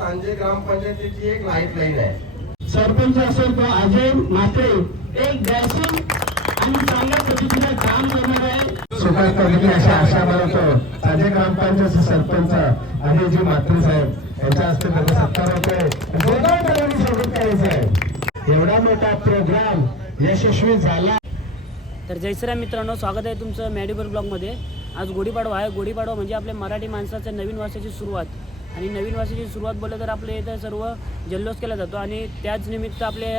तांजे ग्रामपंचायतीची एक लाईफ लाईन आहे. सरपंच असेल तो अजय एक आणि चांगल्या पद्धतीने काम करणार आहे सुखात अशी आशा ग्रामपंचायत सरपंच अजयजी साहेब यांच्या हस्ते त्याचा सत्कार होतोय. जोरदार टाळ्यांनी स्वागत करायचं आहे. एवढा मोठा प्रोग्राम यशस्वी झाला. तर जय श्रीराम मित्रांनो स्वागत आहे तुमचं मॅडिबर ब्लॉगमध्ये. आज गुढीपाडवा आहे. गुढीपाडवा म्हणजे आपल्या मराठी माणसाच्या नवीन वर्षाची सुरुवात. आणि नवीन वर्षाची सुरुवात बोललं तर आपल्या इथं सर्व जल्लोष केला जातो. आणि त्याच निमित्त आपले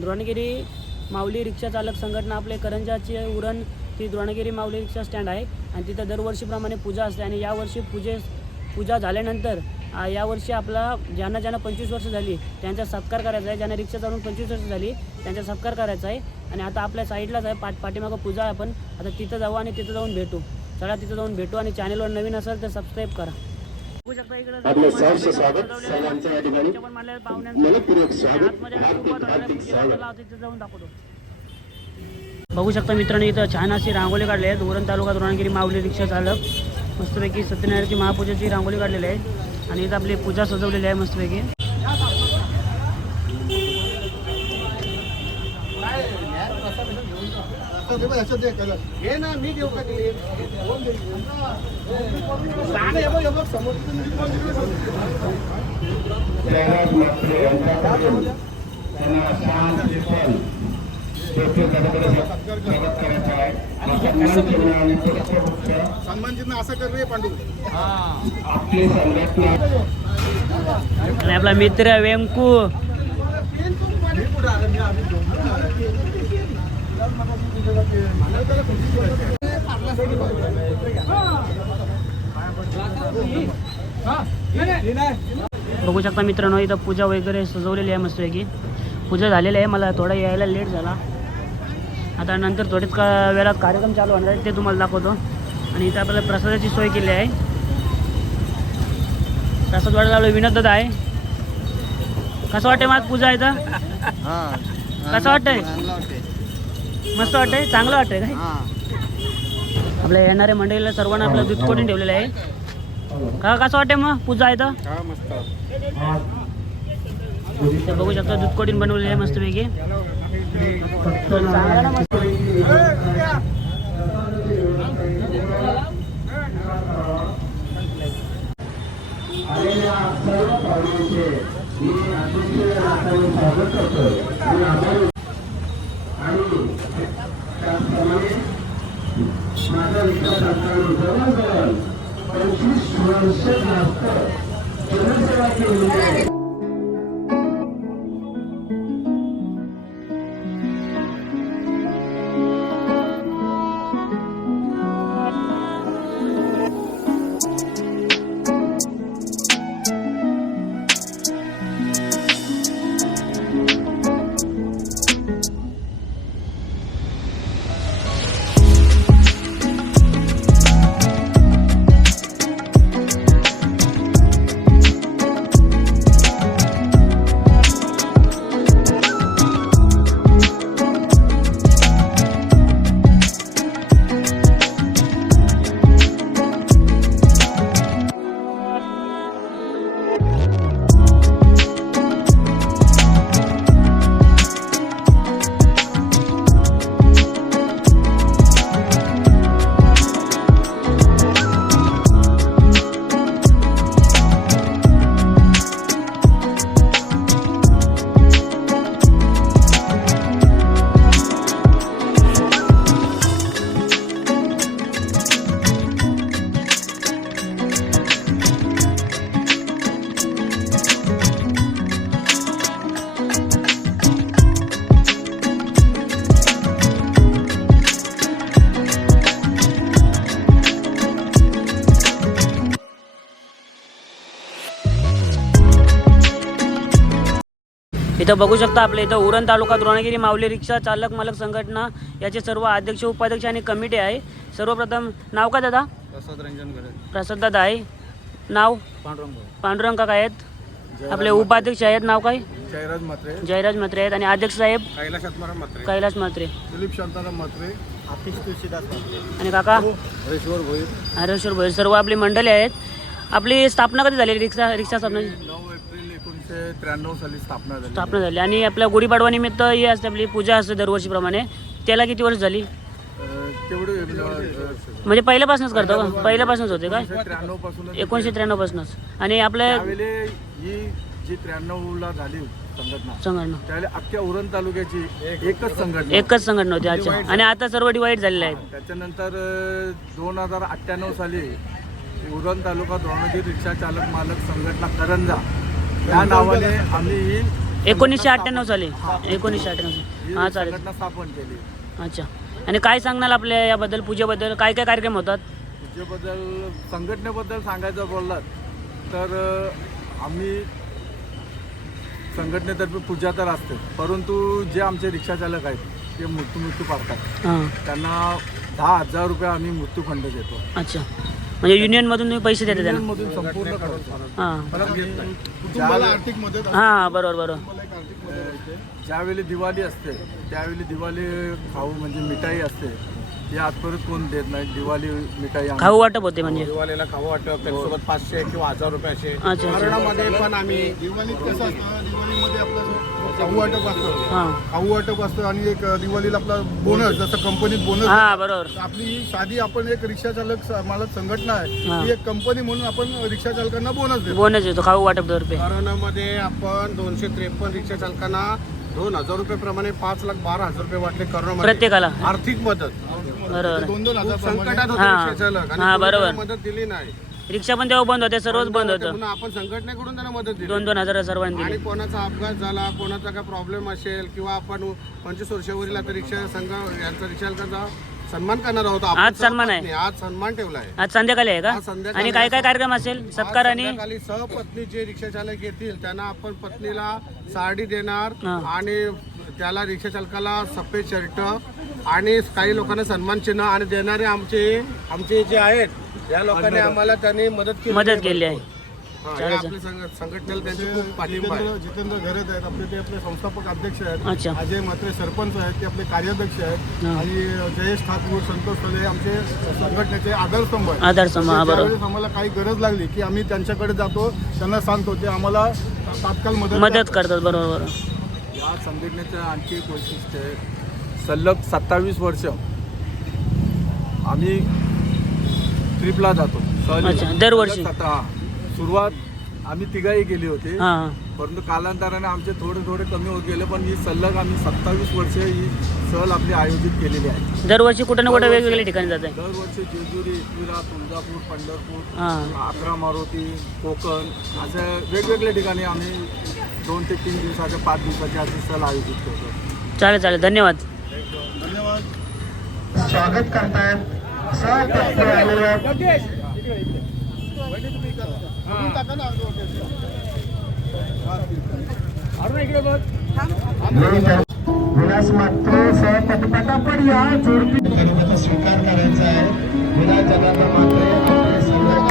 द्रोणगिरी माऊली रिक्षा चालक संघटना आपले करंजाचे उरण ती द्रोणगिरी माऊली रिक्षा स्टँड आहे. आणि तिथं दरवर्षीप्रमाणे पूजा असते. आणि यावर्षी पूजे पूजा झाल्यानंतर यावर्षी आपला ज्यांना ज्यांना पंचवीस वर्ष झाली त्यांचा सत्कार करायचा आहे. ज्यांना रिक्षा चालून पंचवीस वर्ष झाली त्यांचा सत्कार करायचा आहे. आणि आता आपल्या साईडलाच आहे पाठ पाठीमागं पूजा आहे आपण. आता तिथं जाऊ आणि तिथं जाऊन भेटू. चला तिथं जाऊन भेटू. आणि चॅनलवर नवीन असेल तर सबस्क्राईब करा. बघू शकता इकडं आपलं सहर्ष स्वागत सर्वांचं या ठिकाणी. पण मला पाहुण्यांचं मनपूर्वक स्वागत. हार्दिक स्वागत. जाऊन दाखवतो. बघू शकता मित्रांनो इथं छान अशी रांगोळी काढली आहे. धोरण तालुका द्रोणगिरी माऊली रिक्षा चालक. मस्तपैकी सत्यनारायणची महापूजेची रांगोळी काढलेली आहे. आणि इथं आपली पूजा सजवलेली आहे मस्तपैकी. आहे सन्मान चिन्ह आणि पुष्पगुच्छ सन्मान चिन्ह असं कर रे पांडू. आपली संघटना आणि आपला मित्र वेंकू बघू शकता मित्रांनो इथं पूजा वगैरे सजवलेली आहे मस्तपैकी. पूजा झालेली आहे मला थोडा यायला लेट झाला. आता नंतर थोडेच का वेळात कार्यक्रम चालू होणार आहे ते तुम्हाला दाखवतो. आणि इथं आपल्याला प्रसादाची सोय केली आहे. प्रसाद वाढायला आलो विनोद आहे. कसं वाटतंय माझ पूजा इथं? कसं वाटतंय. मस्त वाटतंय चांगलं वाटतंय काय? आपल्या येणाऱ्या मंडळीला सर्वांना आपलं दूध कोटिंग ठेवलेलं आहे? का कसं वाटतंय मग? पूजा इथं? इथं बघू शकता दूध कोटिंग बनवलेलं आहे मस्त. आलेल्या सर्व पाहुण्यांचे मी स्वागत करतो आणि आभारी आणि त्याचप्रमाणे माझा विचार असताना जवळजवळ पंचवीस वर्ष जास्त जनसेवा केली. इथं बघू शकता आपल्या इथं उरण तालुका द्रोणगिरी माऊली रिक्षा चालक मालक संघटना याचे सर्व अध्यक्ष उपाध्यक्ष आणि कमिटी आहे. सर्वप्रथम नाव काय दादा? प्रसाद रंजन प्रसाद दादा आहे. नाव? पांडुरंग पांडुरंग काका आहेत. आपले उपाध्यक्ष आहेत. नाव काय? जयराज म्हात्रे. जयराज म्हात्रे आहेत. आणि अध्यक्ष साहेब? कैलास आत्माराम म्हात्रे. कैलास म्हात्रे. दिलीप शांताराम म्हात्रे. आतिश तुळशीदास आणि काका? हरेश्वर भोईर. हरेश्वर भोईर. सर्व आपली मंडळी आहेत. आपली स्थापना कधी झाली? रिक्षा रिक्षा स्थापना. एकोणीसशे त्र्याण्णव साली स्थापना झाली. स्थापना झाली. आणि आपल्या गुढीपाडवा निमित्त ही असते आपली पूजा असते दरवर्षीप्रमाणे. त्याला किती वर्ष झाली? तेवढे म्हणजे पहिल्यापासूनच करतो का? पहिल्यापासूनच होते काय? त्र्याण्णवपासून एकोणीशे त्र्याण्णव पासूनच आणि आपल्या त्यावेळी ही जी त्र्याण्णव ला झाली संघटना संघटना. त्यावेळी अख्ख्या उरण तालुक्याची एकच संघटना एकच संघटना होती अच्छा. आणि आता सर्व डिवाईड झालेले आहेत. त्याच्यानंतर दोन हजार अठ्ठ्याण्णव साली उरण तालुका धोरणाची रिक्षा चालक मालक संघटना करंजा या नावाने आम्ही ही एकोणीसशे अठ्ठ्याण्णव साली. एकोणीसशे अठ्ठ्याण्णव साली. ही चालेल. संघटना स्थापन केली. अच्छा. आणि काय सांगणार आपल्या याबद्दल पूजेबद्दल? काय काय कार्यक्रम होतात? पूजेबद्दल संघटनेबद्दल सांगायचं बोललात तर अ, आम्ही संघटनेतर्फे पूजा तर असते परंतु जे आमचे रिक्षा चालक आहेत ते मृत्यू मृत्यू पावतात हां. त्यांना दहा हजार रुपये आम्ही मृत्यूखंड देतो. अच्छा. म्हणजे युनियनमधून तुम्ही पैसे देता त्यांना? मधून संपूर्ण खर्च. हां. कुटुंबाला आर्थिक मदत हां बरोबर बरोबर. ज्यावेळी दिवाळी असते त्यावेळी दिवाळी खाऊ म्हणजे मिठाई असते. ती आजपर्यंत कोण देत नाही. दिवाळी मिठाई आम्ही- खाऊ वाटप होते म्हणजे? दिवाळीला खाऊ वाटप त्याच्यासोबत पाचशे किंवा हजार रुपयाचे. अच्छा अच्छा. मरणामध्ये पण आम्ही दिवाळीत कसं असतं दिवाळीमध्ये आपलं खाऊ वाटप असतं. हां. खाऊ वाटप असतं आणि एक दिवाळीला आपला बोनस जसं कंपनीत बोनस हां बरोबर. आपली ही साधी आपण एक रिक्षा चालक स- मालक संघटना आहे. हा. ही एक कंपनी म्हणून आपण रिक्षा चालकांना बोनस देतो. बोनस येतो खाऊ वाटप रुपये करोनामध्ये आपण दोनशे त्रेपन्न रिक्षा चालकांना दोन हजार रुपये प्रमाणे पाच लाख बारा हजार रुपये वाटले करोनामध्ये. प्रत्येकाला. आर्थिक मदत. बरोबर. दोन दोन हजार संकटात होते हा. रिक्षा चालक. आणि हा, बरोबर. मदत दिली नाही. रिक्षा पण तेव्हा बंद होत्या सर्वच बंद होतं. म्हणून आपण संघटनेकडून त्यांना मदत दिली. दोन दोन हजार सर्वांनी आणि दिले. कोणाचा अपघात झाला कोणाचा काय प्रॉब्लेम असेल किंवा आपण पंचवीस वर्षावरील आता रिक्षा संघ यांचा रिक्षा चालकाचा सन्मान करणार आहोत. आपण आज सन्मान आहे. सहपत्नी, आज सन्मान ठेवला आहे आज संध्याकाळी आहे का? संध्याकाळी आणि काय काय कार्यक्रम असेल? सत्कार आणि संध्याकाळी सहपत्नी जे रिक्षा चालक येतील त्यांना आपण पत्नीला साडी देणार हा. आणि त्याला रिक्षा चालकाला सफेद शर्ट आणि काही लोकांना सन्मान चिन्ह आणि देणारे आमचे आमचे जे आहेत या लोकांनी आम्हाला त्यांनी मदत केली मदत केली आहे. हा, हे आपल्या संघ- संघटनेला त्यांचे खूप पाठिंबा आहे. जितेंद्र जितेंद्र घरत आहेत. आपले ते आपले संस्थापक अध्यक्ष आहेत. अच्छा. अजय म्हात्रे सरपंच आहेत. ते आपले कार्याध्यक्ष आहेत. हा. आणि जयेश ठाकूर संतोष सले आमचे संघटनेचे आधारस्तंभ आहेत. आधार सम हा बरोबर. त्यावेळेस आम्हाला काही गरज लागली की आम्ही त्यांच्याकडे जातो त्यांना सांगतो. ते आम्हाला तात्काळ मदत मदत करतात बरोबर बरोबर. या संघटनेचं आणखी एक वैशिष्ट्य आहे. सलग सत्तावीस वर्ष आम्ही ट्रिपला जातो. दरवर्षी? सतरा सुरुवात आम्ही तिघाही गेली होती. हां. परंतु कालांतराने आमचे थोडे थोडे कमी होत गेले पण ही सलग आम्ही सत्तावीस वर्ष ही सहल आपली आयोजित केलेली आहे. दरवर्षी कुठं ना कुठं वेगवेगळ्या ठिकाणी जात आहे. दरवर्षी जेजुरी एकविरा तुळजापूर पंढरपूर हां. अकरा मारुती कोकण अशा वेगवेगळ्या ठिकाणी आम्ही दोन ते तीन दिवसाच्या पाच दिवसाच्या अशी सहल आयोजित करतो. चालेल चालेल. धन्यवाद. स्वागत करतायत. सहपत्नी आलेल्या विलास मात्र या जोडपी स्वीकार करायचा आहे विलास जनार्दन मात्र आपले सर्व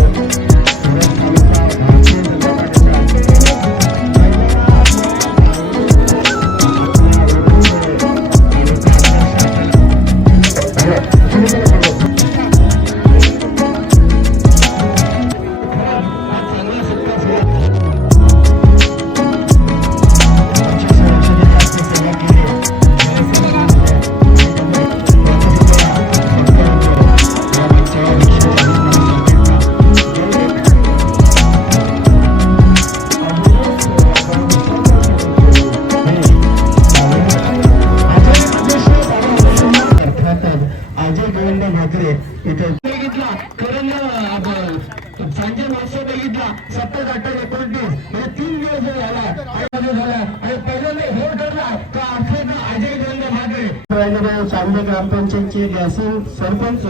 सांजे महोत्सव बघितला सत्तर अठ्ठावीस एकोणतीस म्हणजे तीन दिवस जो झाला आणि झाला आणि पहिल्यांदा हे ठरला का अखेर अजय गोविंद भाकरे चांदे ग्रामपंचायतचे गॅसिंग सरपंच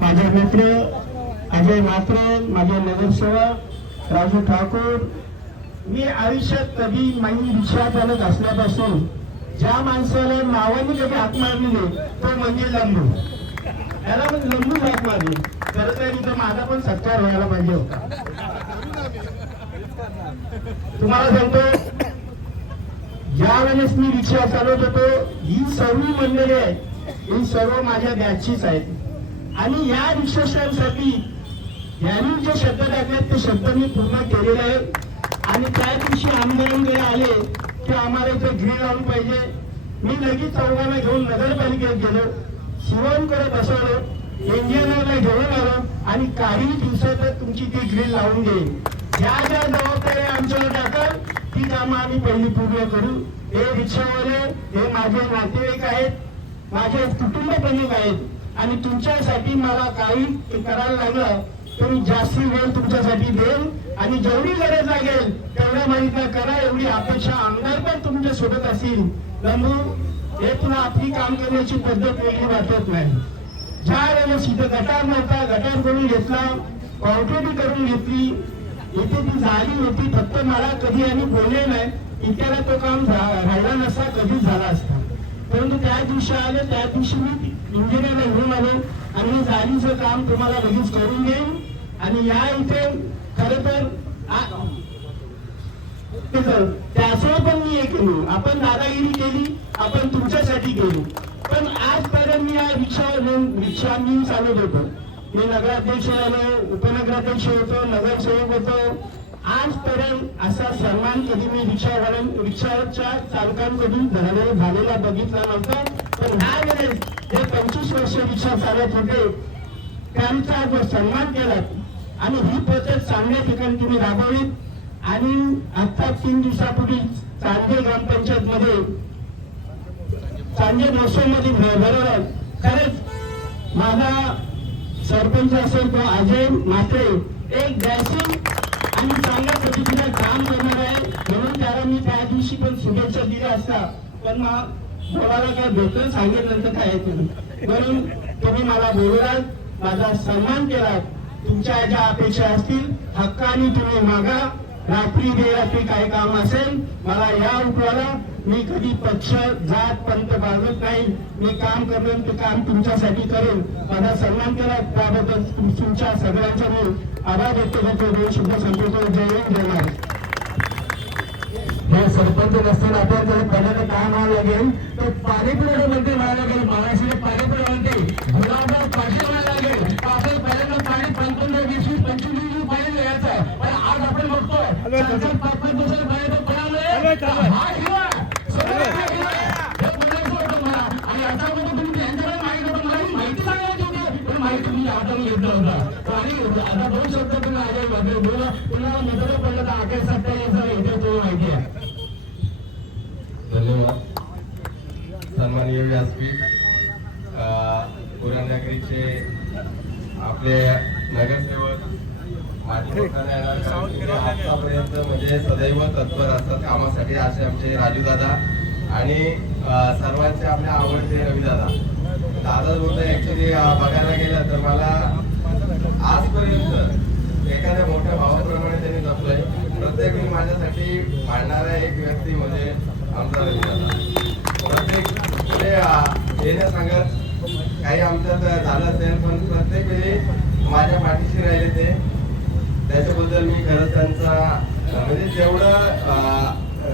माझे मित्र अजय म्हात्रे माझे नगरसेवक राजू ठाकूर मी आयुष्यात कधी माझी रिक्षा चालक असल्यापासून ज्या माणसाला नावाने कधी हाक मारली तो म्हणजे लंबू आम्ही खरं तर माझा पण सत्कार व्हायला पाहिजे होता. तुम्हाला सांगतो ज्या वेळेस मी रिक्षा चालवत होतो ही सर्व मंडळी आहेत ही सर्व माझ्या बॅचचीच आहेत. आणि या रिक्षासाठी यांनी जे शब्द टाकलेत ते शब्द मी पूर्ण केलेले आहेत. आणि त्या दिवशी आमदारांकडे आले की आम्हाला इथे ग्रीन लावून पाहिजे. मी लगेच चौघांना घेऊन नगरपालिकेत गेलो. शिवणकडे बसवलो. इंजिनियरला घेऊन आलो आणि काही दिवसातच तुमची ती ग्रील लावून घेईल ज्या ज्या जबाबदाऱ्या आमच्यावर टाकाल ती कामं आम्ही पहिली पूर्ण करू. हे रिक्षावाले हे माझे नातेवाईक आहेत माझे कुटुंब प्रमुख आहेत. आणि तुमच्यासाठी मला काही करायला लागलं तरी जास्ती वेळ तुमच्यासाठी देईल. आणि जेवढी गरज लागेल तेवढ्या माहिती करा एवढी अपेक्षा आमदार पण तुमच्यासोबत असतील. लंबू हे तुला आपली काम करण्याची पद्धत वेगळी वाटत नाही. चार वेळेस इथं गटार नव्हता गटार करून घेतला. कॉन्क्रिटी करून घेतली. इथे ती झाली होती. फक्त मला कधी आणि बोलले नाही. इतक्याला तो काम राहिला नसता. कधीच झाला असता. परंतु त्या दिवशी आले. त्या दिवशी मी इंजिनियरला घेऊन आलो. आणि झालीचं काम तुम्हाला लगेच करून देईन. आणि या इथे खर तर आ- पण मी हे केलो. आपण दादागिरी केली. आपण तुमच्यासाठी केली. पण आजपर्यंत मी या रिक्षा रिक्षा मी चालत होतो. मी नगराध्यक्ष झालो उपनगराध्यक्ष होतो नगरसेवक होतो. आजपर्यंत असा सन्मान कधी मी रिक्षावाल्या रिक्षाच्या चालकांकडून झाले झालेला बघितला नव्हता. पण ह्या वेळेस जे पंचवीस वर्ष रिक्षा चालत होते त्यांचा जो सन्मान केला आणि ही पद्धत चांगल्या ठिकाणी तुम्ही राबवली. आणि आता तीन दिवसापूर्वी चांदे ग्रामपंचायत मध्ये सांजे मोसममध्ये भरवलं खरंच माझा सरपंच असेल तो अजय मात्रे एक द्यायची आणि चांगल्या पद्धतीने काम करणार आहे. म्हणून त्याला मी त्या दिवशी पण शुभेच्छा दिल्या असता. पण मग बोलायला काय भेटलं सांगितलं तर काय येत म्हणून तुम्ही मला बोललात माझा सन्मान केला तुमच्या ज्या अपेक्षा असतील हक्काने तुम्ही मागा. रात्री बेरात्री काय काम असेल मला या उपवाला मी कधी पक्ष जात पंत बाजत नाही. मी काम करेन ते काम तुमच्यासाठी करेन. माझा सन्मान केला. त्याबद्दल तुमच्या सगळ्यांच्या मी आभार व्यक्त करतो. दोन शब्द संपवतो जय हिंद जय हे सरपंच नसताना आपण जर पदाला काय म्हणावं लागेल तर पाणीपुरवठा मंत्री म्हणायला लागेल महाराष्ट्राचे पाणीपुरवठा मंत्री गुलाबराव पाटील म्हणायला लागेल. आपण पहिल्यांदा पाणी पंचवीस वीस पंचवीस धन्यवाद. सन्माननीय व्यासपीठ. पुरानगरीचे आपले नगरसेवक माजी लोकांना येणार कारण की ते आतापर्यंत म्हणजे सदैव तत्पर असतात कामासाठी असे आमचे राजू दादा आणि सर्वांचे आपले आवडते रवी दादा दादा बोलतो ऍक्च्युली बघायला गेलं तर मला आजपर्यंत एखाद्या मोठ्या भावाप्रमाणे त्यांनी जपलंय प्रत्येक वेळी माझ्यासाठी मांडणारा एक व्यक्ती म्हणजे आमचा रवी दादा प्रत्येक म्हणजे अं, हे नाही सांगत काही आमच्यात झालं असेल पण प्रत्येक वेळी माझ्या पाठीशी राहिले ते. त्याच्याबद्दल मी खरंच त्यांचा म्हणजे जेवढं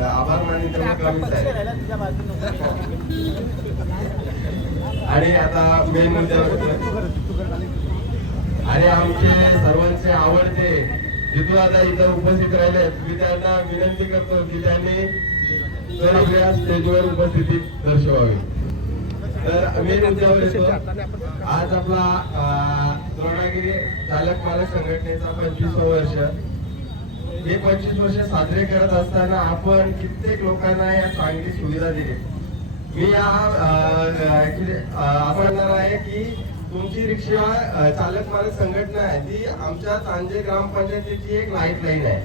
आभार मानेन तेवढं कमीच आहे. आणि आता मेन मुद्द्यावर. आणि आमचे सर्वांचे आवडते जितू आता इथं उपस्थित राहिले मी त्यांना विनंती करतो की त्यांनी स्टेजवर उपस्थिती दर्शवावी. तर येतो. आज आपला द्रोणागिरी चालक मालक संघटनेचा पंचवीस वर्ष. हे पंचवीस वर्ष साजरे करत असताना आपण कित्येक लोकांना या चांगली सुविधा दिली. मी या ऍक्च्युली आपण आहे की तुमची रिक्षा चालक मालक संघटना आहे. ती आमच्या तांजे ग्रामपंचायतीची एक लाइट लाईन आहे.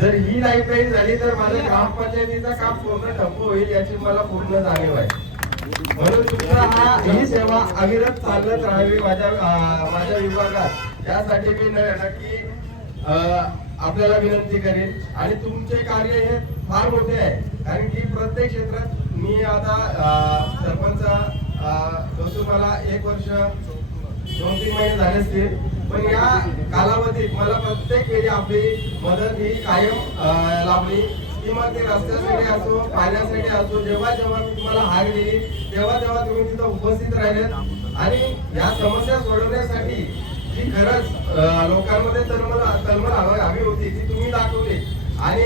जर ही लाइट लाईन झाली तर माझ्या ग्रामपंचायतीचा काम पूर्ण ठप्प होईल याची मला पूर्ण जाणीव आहे. म्हणून तुमचा हा ही सेवा अविरत चालत राहावी माझ्या माझ्या विभागात. यासाठी मी न- नक्की आपल्याला विनंती करेन. आणि तुमचे कार्य हे फार मोठे आहे. कारण की प्रत्येक क्षेत्रात मी आता सरपंच बसून मला एक वर्ष दोन तीन महिने झाले असतील. पण या कालावधीत मला प्रत्येक वेळी आपली मदत ही कायम लाभली. किंवा ते रस्त्यासाठी असो पाण्यासाठी असो जेव्हा जेव्हा मी तुम्हाला हार दिली तेव्हा तेव्हा तुम्ही तिथं उपस्थित राहिलेत. आणि या समस्या सोडवण्यासाठी जी खरंच लोकांमध्ये तळमळ तळमळ हवी हवी होती ती तुम्ही दाखवली. आणि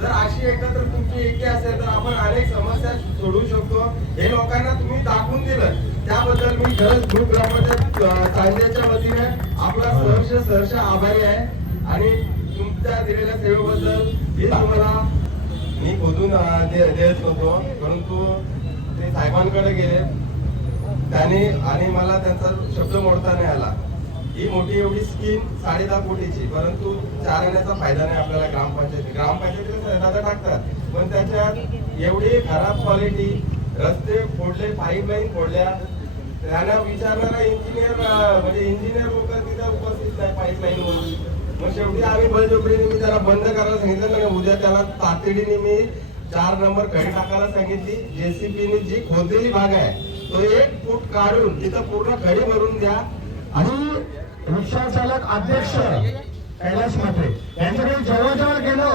जर अशी एकत्र तुमची एकटी असेल तर आपण अनेक समस्या सोडवू शकतो. हे लोकांना तुम्ही दाखवून दिलं. त्याबद्दल मी खरंच ग्रुप ग्रामपंचायत चांदेच्या वतीने आपला सहर्ष सहर्ष आभारी आहे. आणि तुमच्या दिलेल्या सेवेबद्दल हे तुम्हाला मी खोदून देत होतो. परंतु ते साहेबांकडे गेले. त्याने आणि मला त्यांचा शब्द मोडता नाही आला. ही मोठी एवढी स्कीम साडे दहा कोटीची परंतु चार येण्याचा फायदा नाही आपल्याला ग्रामपंचायती. ग्रामपंचायतीला टाकतात. पण त्याच्यात एवढी खराब क्वालिटी रस्ते फोडले पाईपलाईन फोडल्या. त्यांना विचारणारा इंजिनियर म्हणजे इंजिनियर लोक तिथे उपस्थित नाही पाईपलाईन म्हणून मग शेवटी आम्ही बळजबरीने मी त्याला बंद करायला सांगितलं कारण उद्या त्याला तातडीने मी चार नंबर खडी टाकायला सांगितली. जेसीबीने जी खोदलेली भाग आहे तो एक फूट काढून तिथं पूर्ण खडी भरून द्या. आणि रिक्षा चालक अध्यक्ष कैलास मात्रे यांच्याकडे जेव्हा जेव्हा गेलो.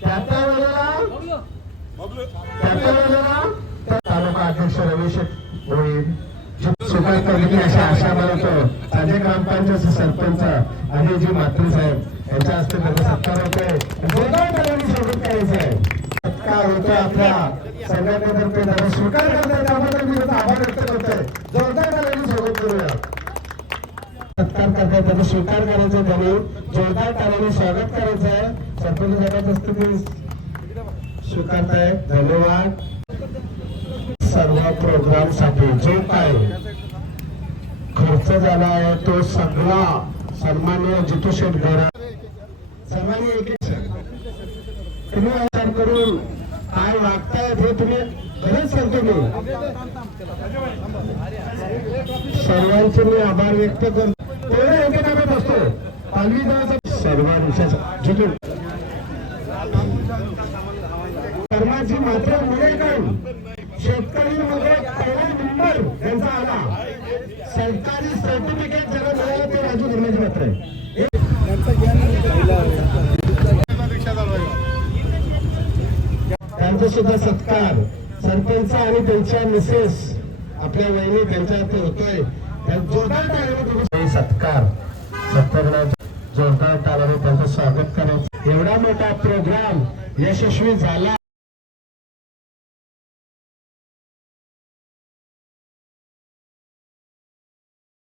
त्या त्या वेळेला त्या त्या वेळेला तालुका अध्यक्ष रमेश होईल. सुकाळ करणे अशा आशा मानतो साजे ग्रामपंचायत सरपंच आणि जी मात्री साहेब. यांच्या हस्ते त्यांना सत्कार होतोय. जोरदार टाळ्यांनी स्वागत करायचं आहे. सत्कार होतोय आपल्या संघटनेतर्फे त्यांना स्वीकार करताय त्याबद्दल मी आभार व्यक्त करतोय. जोरदार टाळ्यांनी स्वागत करूया सत्कार करताय त्याचा स्वीकार करायचा त्यांनी जोरदार टाळ्याने स्वागत करायचं आहे. सरपंच साहेबांचं असतं ते स्वीकारताय धन्यवाद. सर्व प्रोग्रामसाठी जो काय खर्च झाला आहे तो सगळा सन्मान्य जितू शेटकर सर्वांनी एक तुम्ही विचार करून काय वागतायत हे तुम्ही खरंच सांगतो मी. सर्वांचे मी आभार व्यक्त करतो तेवढं एकेकाकडे असतो पालवीदाचा सर्वांच्या जितू कर्माची मात्र मुळे मुलेकण शेतकरी मध्ये पहिला नंबर त्यांचा आला सरकारी सर्टिफिकेट ज्याला मिळालं ते राजू धर्माचे मात्र आहे. त्यांचा सुद्धा सत्कार सरपंच आणि त्यांच्या मिसेस आपल्या वहिनी त्यांच्या हाती होतोय. सत्कार सत्कारणाचा जोरदार टाळ्याने त्यांचं स्वागत करायचं एवढा मोठा प्रोग्राम यशस्वी झाला.